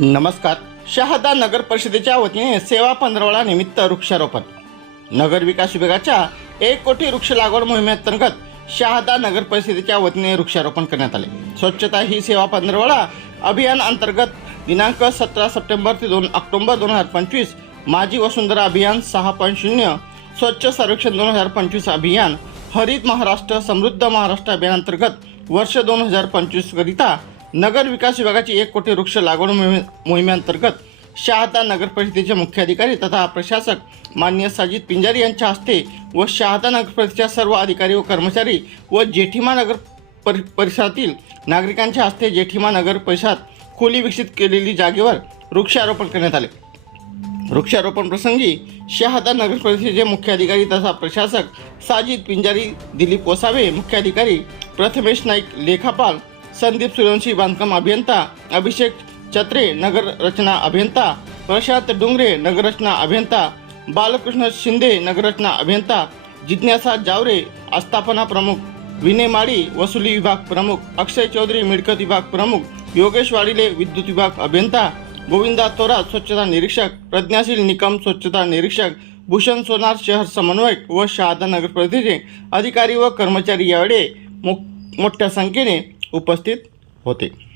नमस्कार. शहादा नगर परिषदेच्या वतीने सेवा पंधरवडा निमित्त वृक्षारोपण. नगर विकास विभागाच्या एक कोटी वृक्ष लागवड मोहिमेअंतर्गत शहादा नगर परिषदेच्या वतीने वृक्षारोपण करण्यात आले. स्वच्छता ही सेवा पंधरवडा अभियान अंतर्गत दिनांक सतरा सप्टेंबर ते दोन ऑक्टोबर दोन हजार पंचवीस माझी वसुंधरा अभियान सहा पॉईंट शून्य स्वच्छ सर्वेक्षण दोन हजार पंचवीस अभियान हरित महाराष्ट्र समृद्ध महाराष्ट्र अभियानांतर्गत वर्ष दोन हजार पंचवीसकरिता नगर विकास विभागाची एक कोटी वृक्ष लागवड मोहिमे मोहिमेअंतर्गत शहादा नगर परिषदेचे मुख्याधिकारी तथा प्रशासक मान्य साजिद पिंजारी यांच्या हस्ते व शहादा नगर परिषदेच्या सर्व अधिकारी व कर्मचारी व जेठीमा नगर परि परिसरातील नागरिकांच्या हस्ते जेठीमा नगर परिसरात खोली विकसित केलेली जागेवर वृक्षारोपण करण्यात आले. वृक्षारोपण प्रसंगी शहादा नगर परिषदेचे मुख्याधिकारी तथा प्रशासक साजिद पिंजारी दिलीप वसावे मुख्याधिकारी प्रथमेश नाईक लेखापाल संदीप सूर्यवंशी बांधकाम अभियंता अभिषेक चत्रे नगर रचना अभियंता प्रशांत डोंगरे नगररचना अभियंता बालकृष्ण शिंदे नगररचना अभियंता जिज्ञासा जावरे आस्थापना प्रमुख विनय माळी वसुली विभाग प्रमुख अक्षय चौधरी मिळकत विभाग प्रमुख योगेश वाडिले विद्युत विभाग अभियंता गोविंदा थोरात स्वच्छता निरीक्षक प्रज्ञाशील निकम स्वच्छता निरीक्षक भूषण सोनार शहर समन्वयक व शहादा नगर परिषदेचे अधिकारी व कर्मचारी यावेळी मो मोठ्या संख्येने उपस्थित होते.